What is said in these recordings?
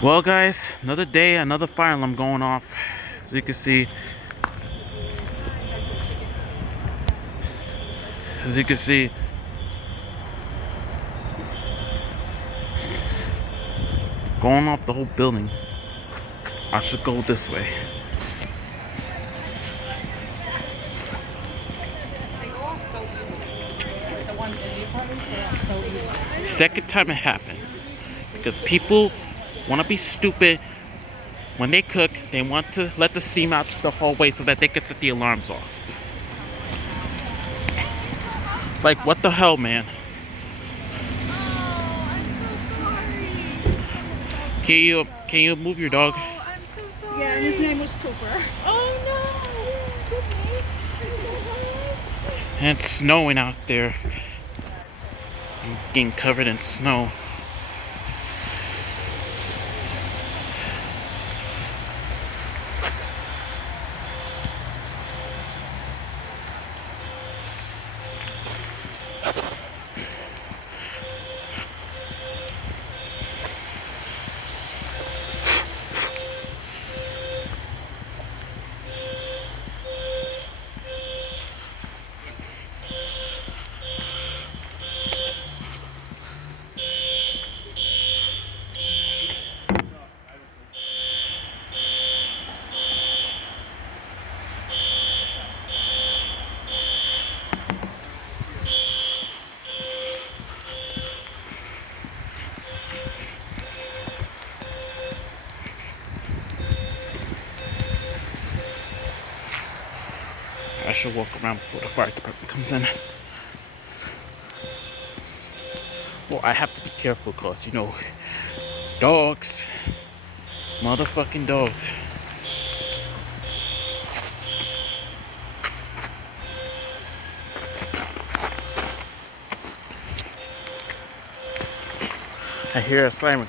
Well, guys, another day, another fire alarm going off. As you can see, as you can see, going off the whole building. I should go this way. They go off so easily. Like the ones in the apartments go off so easily. Second time it happened. Because people want to be stupid when they cook. They want to let the steam out the hallway so that they can set the alarms off. Like, what the hell, man? Oh, I'm so sorry. Can you move your dog? Oh, I'm so sorry. Yeah, and his name was Cooper. Oh no. And it's snowing out there. I'm getting covered in snow. I should walk around before the fire department comes in. Well, I have to be careful because, you know, dogs. Motherfucking dogs. I hear a siren.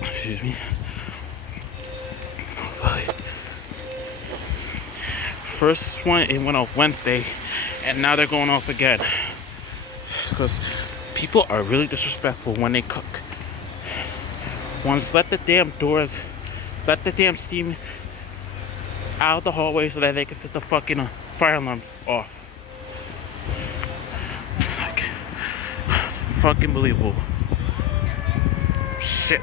Excuse me. First one, it went off Wednesday, and now they're going off again. Because people are really disrespectful when they cook. Once let the damn doors, let the damn steam out of the hallway so that they can set the fucking fire alarms off. Like, fucking believable. Shit.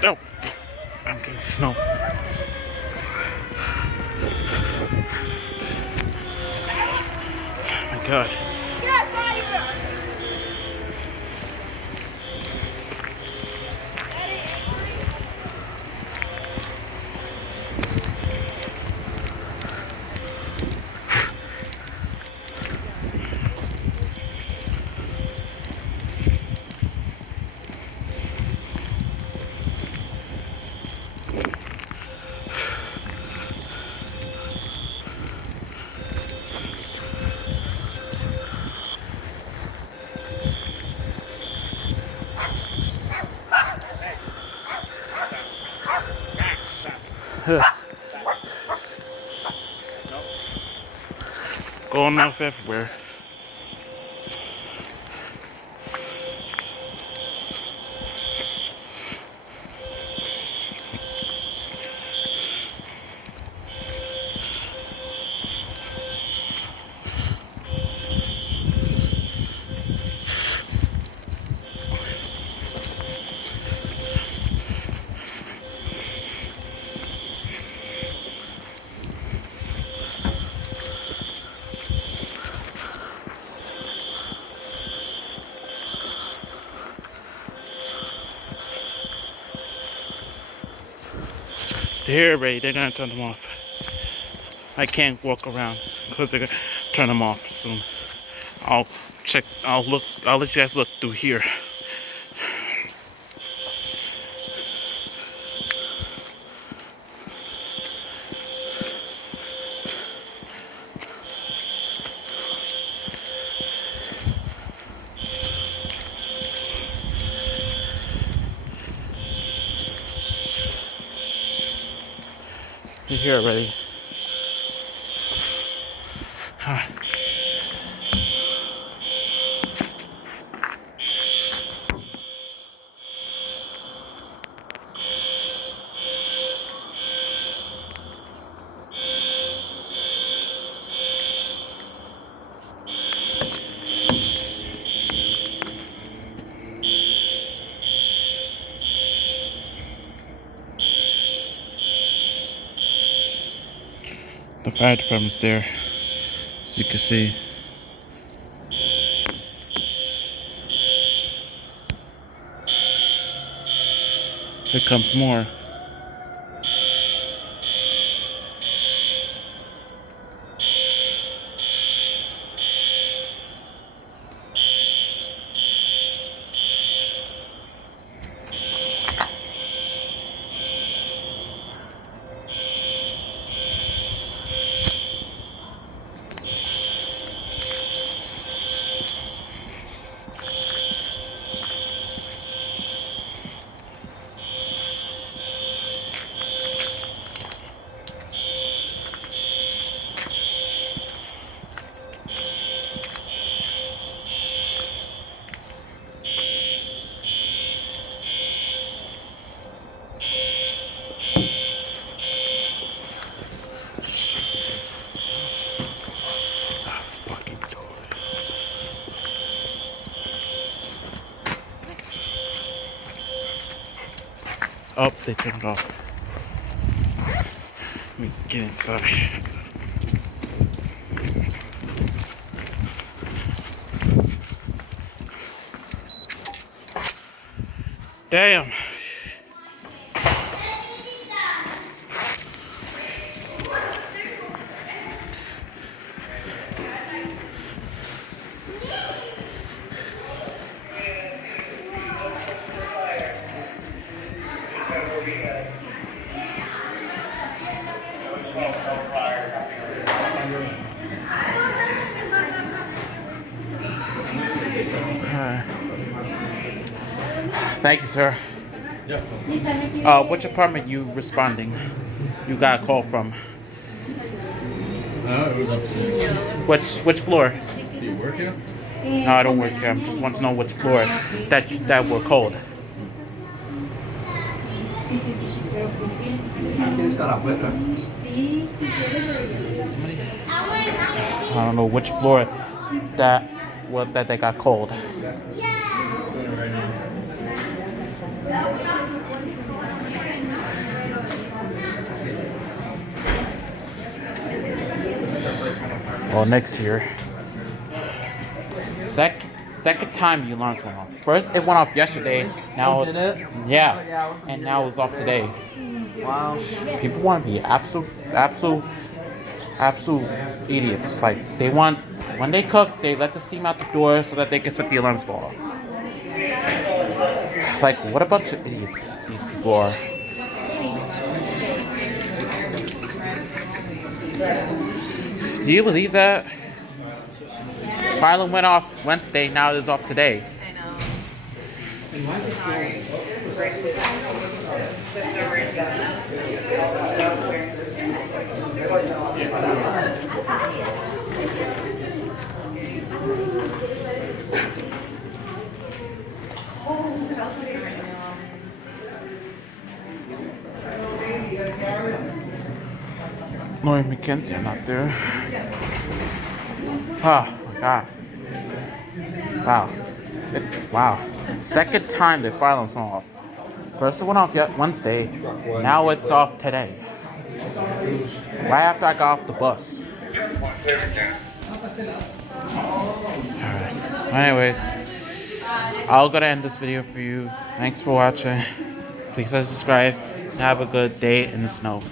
Oh, I'm getting snow. Oh my god. Going off everywhere. Here, Ray, they're gonna turn them off. I can't walk around because they're gonna turn them off soon. I'll check. I'll look. I'll let you guys look through here. You're here already. The fire department's there, as you can see. Here comes more. Oh, they turned it off. Let me get inside. Damn. Thank you, sir. Which apartment you responding? You got a call from? It was upstairs. Which floor? Do you work here? No, I don't work here. I just want to know which floor that were called. I don't know which floor that they got called. Well, next year. Second time the alarms went off. First it went off yesterday. Now did it? Yeah. Oh, yeah, I wasn't And here now it's off today. Wow. People want to be absolute idiots. Like they want when they cook, they let the steam out the door so that they can set the alarms go off. Like what a bunch of idiots these people are. Do you believe that? Filing went off Wednesday, now it is off today. I know. Laurie McKenzie, I'm not there. Oh my god. Wow. Wow. Second time they filed them off. First it went off Wednesday. Now it's off today. Right after I got off the bus. Alright. Anyways, I'll go to end this video for you. Thanks for watching. Please subscribe. Have a good day in the snow.